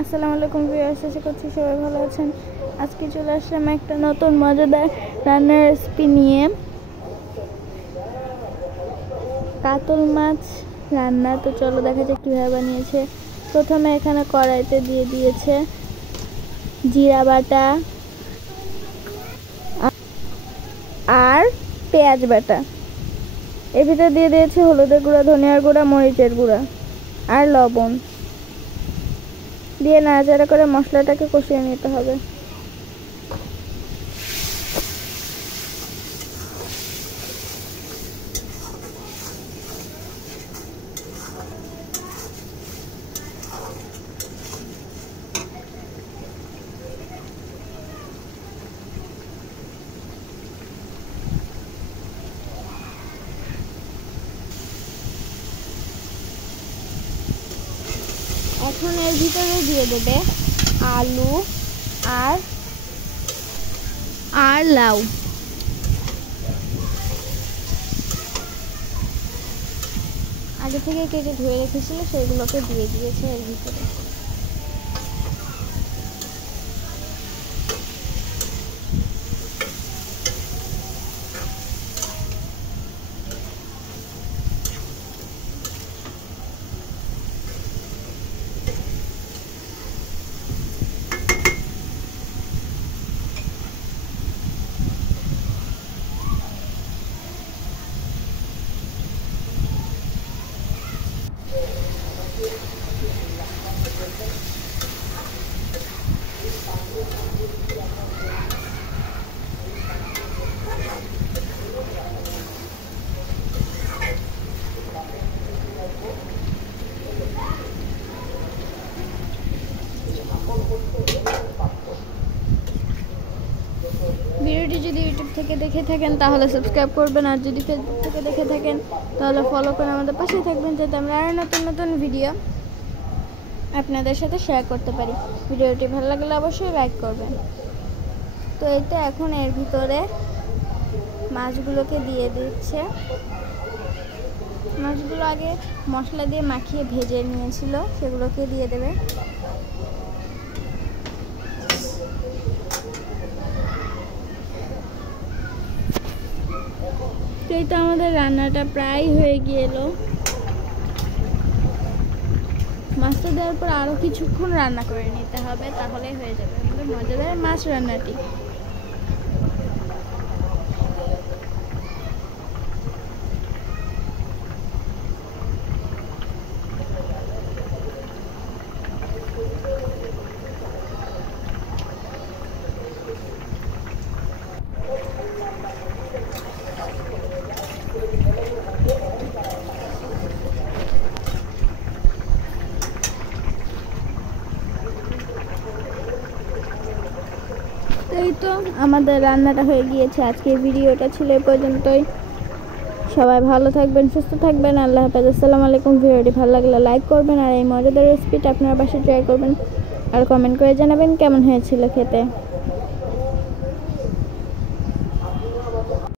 আসসালামু আলাইকুম ভিউয়ার্স, আশা করছি সবাই ভালো আছেন। আজকে চলে আসলাম একটা নতুন মজাদার রান্নার রেসিপি নিয়ে। কাতল মাছ রান্না। তো চলো দেখা যাক কীভাবে বানিয়েছে। প্রথমে এখানে কড়াইতে দিয়ে দিয়েছে জিরা বাটা আর পেঁয়াজ বাটা। এর ভিতরে দিয়ে দিয়েছে হলুদের গুঁড়া, ধনিয়ার গুঁড়া, মরিচের গুঁড়া আর লবণ দিয়ে নাড়াচাড়া করে মশলাটাকে কষিয়ে নিতে হবে। এখন এর ভিতরে দিয়ে দেবে আলু আর লাউ। আগে থেকে কেটে ধুয়ে রেখেছিল সেগুলোকে দিয়ে দিয়েছে এর ভিতরে। ভিডিওটি যদি ইউটিউব থেকে দেখে থাকেন তাহলে সাবস্ক্রাইব করবেন, আর যদি ফেসবুক থেকে দেখে থাকেন তাহলে ফলো করে আমাদের পাশে থাকবেন, যাতে আমরা আরও নতুন নতুন ভিডিও আপনাদের সাথে শেয়ার করতে পারি। ভিডিওটি ভালো লাগলে অবশ্যই লাইক করবেন। তো এইটা এখন এর ভিতরে মাছগুলোকে দিয়ে দিচ্ছে। মাছগুলো আগে মশলা দিয়ে মাখিয়ে ভেজে নিয়েছিল, সেগুলোকে দিয়ে দেবে। এই তো আমাদের রান্নাটা প্রায় হয়ে গেল। মাছটা দেওয়ার পর আরও কিছুক্ষণ রান্না করে নিতে হবে, তাহলেই হয়ে যাবে আমাদের মজাদার মাছ রান্নাটি। এই তো আমাদের রান্নাটা হয়ে গিয়েছে। আজকের ভিডিওটা ছিল এই পর্যন্তই। সবাই ভালো থাকবেন, সুস্থ থাকবেন। আল্লাহ হাফেজ। আসসালামু আলাইকুম। ভিডিওটি ভালো লাগলে লাইক করবেন, আর এই মজাদার রেসিপিটা আপনার বাসায় ট্রাই করবেন, আর কমেন্ট করে জানাবেন কেমন হয়েছিল খেতে।